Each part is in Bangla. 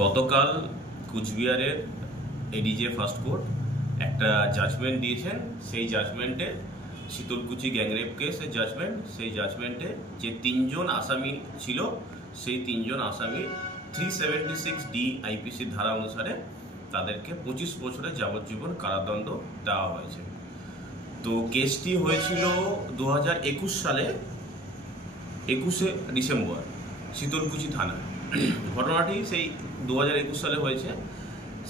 গতকাল কুচবিহারের এডিজে ফার্স্ট কোর্ট একটা জাজমেন্ট দিয়েছেন। সেই জাজমেন্টে শীতলকুচি গ্যাংরেপ কেসের জাজমেন্ট, সেই জাজমেন্টে যে তিনজন আসামি ছিল সেই তিনজন আসামি 376D আইপিসি ধারা অনুসারে তাদেরকে 25 বছরের যাবজ্জীবন কারাদণ্ড দেওয়া হয়েছে। তো কেসটি হয়েছিল 2021 সালে 21শে ডিসেম্বর শীতলকুচি থানা। ঘটনাটি সেই 2021 সালে হয়েছে।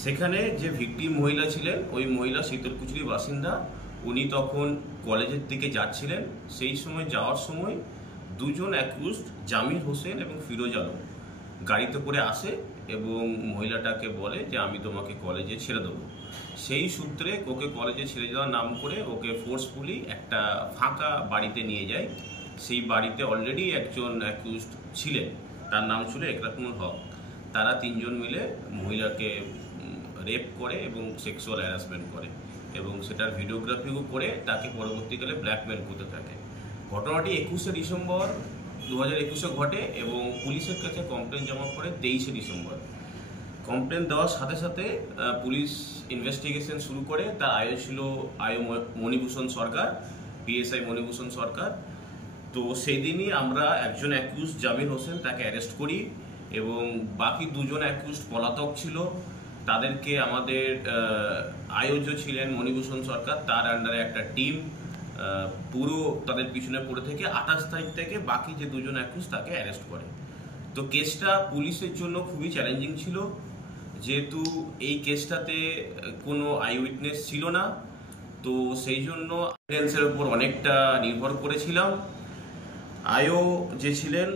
সেখানে যে ভিকটিম মহিলা ছিলেন, ওই মহিলা শীতলকুচির বাসিন্দা। উনি তখন কলেজের দিকে যাচ্ছিলেন। সেই সময় যাওয়ার সময় দুজন অ্যাকিউজড জামির হোসেন এবং ফিরোজ আলম গাড়িতে করে আসে এবং মহিলাটাকে বলে যে আমি তোমাকে কলেজে ছেড়ে দেবো। সেই সূত্রে ওকে কলেজে ছেড়ে যাওয়ার নাম করে ওকে ফোর্সফুলি একটা ফাঁকা বাড়িতে নিয়ে যায়। সেই বাড়িতে অলরেডি একজন অ্যাকিউজড ছিলেন, তার নাম ছিল একরাতুল হক। তারা তিনজন মিলে মহিলাকে রেপ করে এবং সেক্সুয়াল হ্যারাসমেন্ট করে এবং সেটার ভিডিওগ্রাফিও করে তাকে পরবর্তীকালে ব্ল্যাকমেল করতে থাকে। ঘটনাটি 21শে ডিসেম্বর 2021 ঘটে এবং পুলিশের কাছে কমপ্লেন জমা পড়ে 23শে ডিসেম্বর। কমপ্লেন দেওয়ার সাথে সাথে পুলিশ ইনভেস্টিগেশন শুরু করে। তার ছিল মণিভূষণ সরকার, পিএসআই মণিভূষণ সরকার। তো সেই দিনই আমরা একজন অ্যাকিউজ জামির হোসেন তাকে অ্যারেস্ট করি এবং বাকি দুজন অ্যাকিউজ পলাতক ছিল। তাদেরকে আমাদের আয়োজক ছিলেন মণিভূষণ সরকার, তার আন্ডারে একটা টিম পুরো তাদের পিছনে পড়ে থেকে 28 তারিখ থেকে বাকি যে দুজন অ্যাকিউজ তাকে অ্যারেস্ট করে। তো কেসটা পুলিশের জন্য খুবই চ্যালেঞ্জিং ছিল, যেহেতু এই কেসটাতে কোনো আই উইটনেস ছিল না। তো সেই জন্য এভিডেন্সের উপর অনেকটা নির্ভর করেছিলাম। আয়ো যে ছিলেন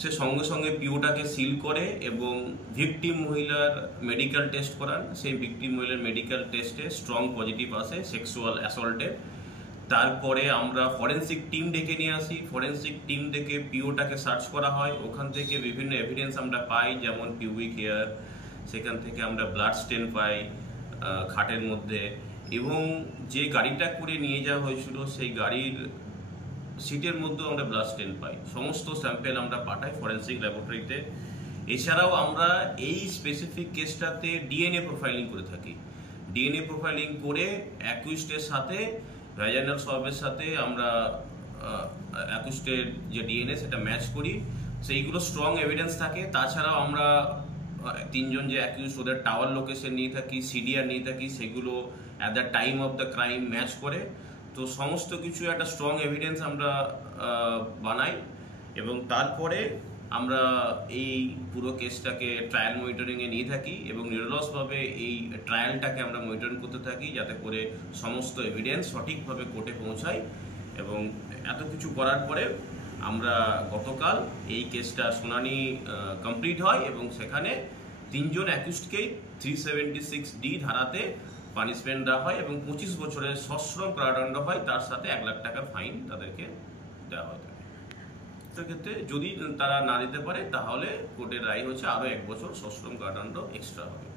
সে সঙ্গে সঙ্গে পিওটাকে সিল করে এবং ভিকটিম মহিলার মেডিকেল টেস্ট করান। সেই ভিকটিম মহিলার মেডিকেল টেস্টে স্ট্রং পজিটিভ আসে সেক্সুয়াল অ্যাসল্টের। তারপরে আমরা ফরেন্সিক টিম ডেকে নিয়ে আসি। ফরেন্সিক টিম ডেকে পিওটাকে সার্চ করা হয়। ওখান থেকে বিভিন্ন এভিডেন্স আমরা পাই, যেমন পিউবিক হেয়ার, সেখান থেকে আমরা ব্লাড স্টেন পাই খাটের মধ্যে, এবং যে গাড়িটা করে নিয়ে যাওয়া হয়েছিল সেই গাড়ির সিটের মধ্যেও আমরা ব্লাড স্টেন পাই। সমস্ত স্যাম্পেল আমরা পাঠাই ফরেন্সিক ল্যাবরেটরিতে। এছাড়াও আমরা এই স্পেসিফিক কেসটাতে ডিএনএ প্রোফাইলিং করে থাকি। ডিএনএ প্রোফাইলিং করে অ্যাকিউজডের সাথে ভ্যাজাইনাল সোয়াবের সাথে আমরা অ্যাকিউজডের যে ডিএনএ সেটা ম্যাচ করি। সেইগুলো স্ট্রং এভিডেন্স থাকে। তাছাড়াও আমরা তিনজন যে অ্যাকিউজ ওদের টাওয়ার লোকেশন নিয়ে থাকি, সিডিআর নিয়ে থাকি, সেগুলো at the time of the crime match করে। তো সমস্ত কিছু একটা স্ট্রং এভিডেন্স আমরা বানাই এবং তারপরে আমরা এই পুরো কেসটাকে ট্রায়াল মনিটরিংয়ে নিয়ে থাকি এবং নিরলসভাবে এই ট্রায়ালটাকে আমরা মনিটরিং করতে থাকি, যাতে করে সমস্ত এভিডেন্স সঠিকভাবে কোর্টে পৌঁছায়। এবং এত কিছু করার পরে আমরা গতকাল এই কেসটা শুনানি কমপ্লিট হয় এবং সেখানে তিনজন অ্যাকিউজডকেই 376D ধারাতে পানিশমেন্ট দেওয়া হয় এবং 25 বছরের সশ্রম কারাদণ্ড হয়। তার সাথে 1 লাখ টাকার ফাইন তাদেরকে দেওয়া হয়। সেক্ষেত্রে যদি তারা না দিতে পারে তাহলে কোর্টের রায় হচ্ছে আরো 1 বছর সশ্রম কারাদণ্ড এক্সট্রা হবে।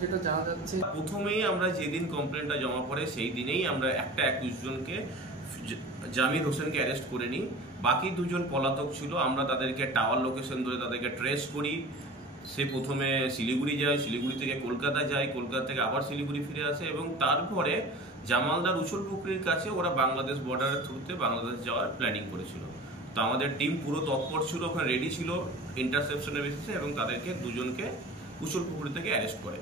যেটা জানা যাচ্ছে, প্রথমেই আমরা যেদিন কমপ্লেনটা জমা পড়ে সেই দিনেই আমরা একটা অ্যাকিউজনকে জামির হোসেনকে অ্যারেস্ট করে নিই। বাকি দুজন পলাতক ছিল, আমরা তাদেরকে টাওয়ার লোকেশন ধরে তাদেরকে ট্রেস করি। সে প্রথমে শিলিগুড়ি যায়, শিলিগুড়ি থেকে কলকাতা যায়, কলকাতা থেকে আবার শিলিগুড়ি ফিরে আসে এবং তারপরে জামালদার উছল পুকুরির কাছে ওরা বাংলাদেশ বর্ডারের থ্রুতে বাংলাদেশ যাওয়ার প্ল্যানিং করেছিল। তো আমাদের টিম পুরো তৎপর ছিল, ওখানে রেডি ছিল ইন্টারসেপশনের বেসিসে এবং তাদেরকে দুজনকে উছল পুকুরি থেকে অ্যারেস্ট করে।